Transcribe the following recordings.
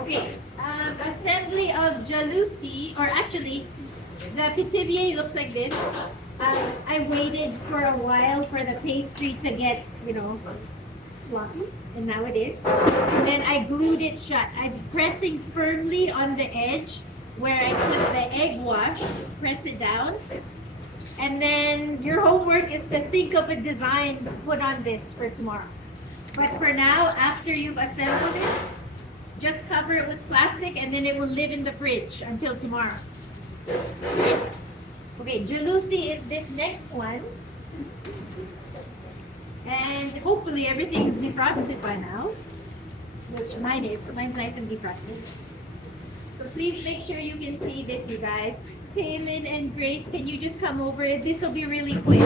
Okay, assembly of Jalousie, or actually, the pithivier looks like this. I waited for a while for the pastry to get, fluffy, and now it is. And then I glued it shut. I'm pressing firmly on the edge where I put the egg wash, press it down. And then your homework is to think of a design to put on this for tomorrow. But for now, after you've assembled it, just cover it with plastic and then it will live in the fridge until tomorrow. Okay, Jalousie is this next one. And hopefully everything's defrosted by now. Which mine is. Mine's nice and defrosted. So please make sure you can see this, you guys. Taylin and Grace, can you just come over? This will be really quick.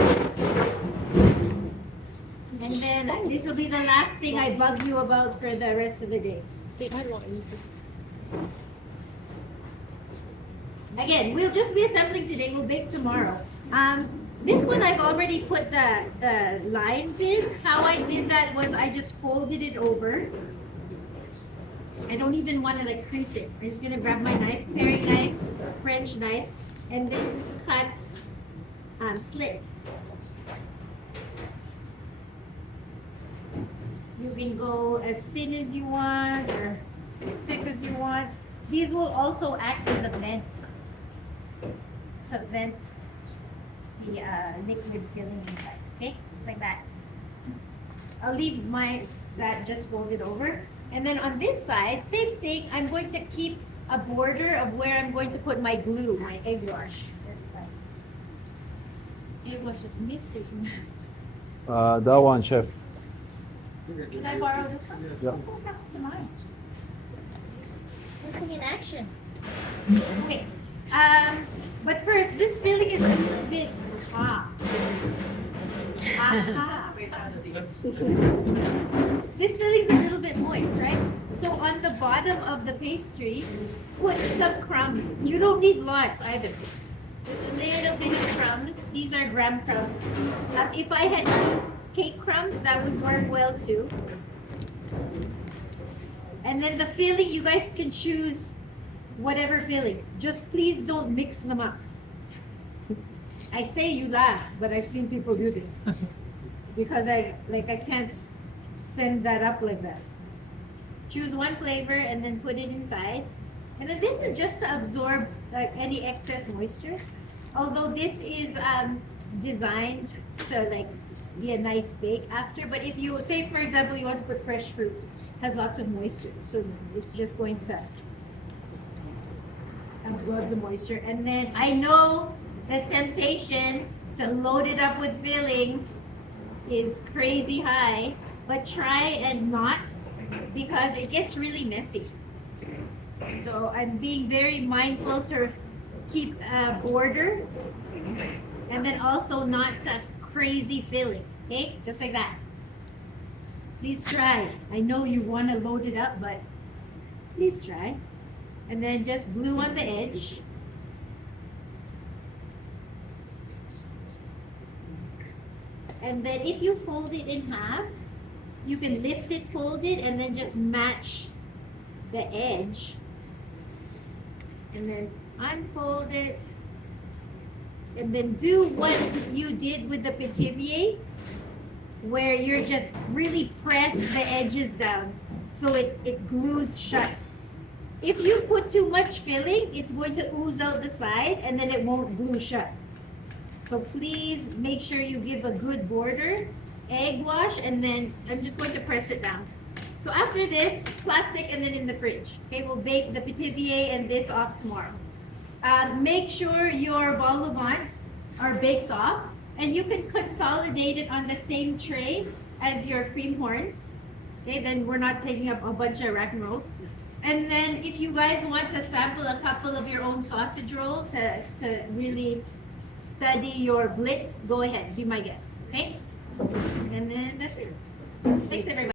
And then this will be the last thing I bug you about for the rest of the day. Again, we'll just be assembling today. We'll bake tomorrow. This one I've already put the lines in. How I did that was I just folded it over. I don't even want to crease it. I'm just gonna grab my knife, paring knife, French knife, and then cut slits. You can go as thin as you want or as thick as you want. These will also act as a vent to vent the liquid filling inside. Okay, just like that. I'll leave that just folded over. And then on this side, same thing. I'm going to keep a border of where I'm going to put my glue, my egg wash. Egg wash is missing. That one, chef. Can I borrow this one? Yeah. Go back to mine. Something in action. Okay. But first, this filling is a little bit This filling is a little bit moist, right? So on the bottom of the pastry, put some crumbs. You don't need lots either. Just a little bit of crumbs. These are graham crumbs. If I had cake crumbs, that would work well too. And then the filling, you guys can choose whatever filling. Just please don't mix them up. I say you laugh, but I've seen people do this. Because I can't send that up like that. Choose one flavor and then put it inside. And then this is just to absorb any excess moisture. Although this is designed to be a nice bake after. But if you say, for example, you want to put fresh fruit, it has lots of moisture. So it's just going to absorb the moisture. And then I know the temptation to load it up with filling is crazy high, but try and not, because it gets really messy. So I'm being very mindful to keep a border and then also not crazy filling. Okay, just like that. Please try. I know you want to load it up, but please try. And then just glue on the edge. And then if you fold it in half, you can lift it, fold it, and then just match the edge. And then unfold it. And then do what you did with the pithivier, where you're just really press the edges down so it glues shut. If you put too much filling, it's going to ooze out the side and then it won't glue shut. So please make sure you give a good border, egg wash, and then I'm just going to press it down. So after this, plastic and then in the fridge. Okay, we'll bake the pithivier and this off tomorrow. Make sure your vol au vents are baked off, and you can consolidate it on the same tray as your cream horns. Okay, then we're not taking up a bunch of rack and rolls. And then if you guys want to sample a couple of your own sausage roll to really study your blitz, go ahead, be my guest, okay? And then that's it. Thanks everybody.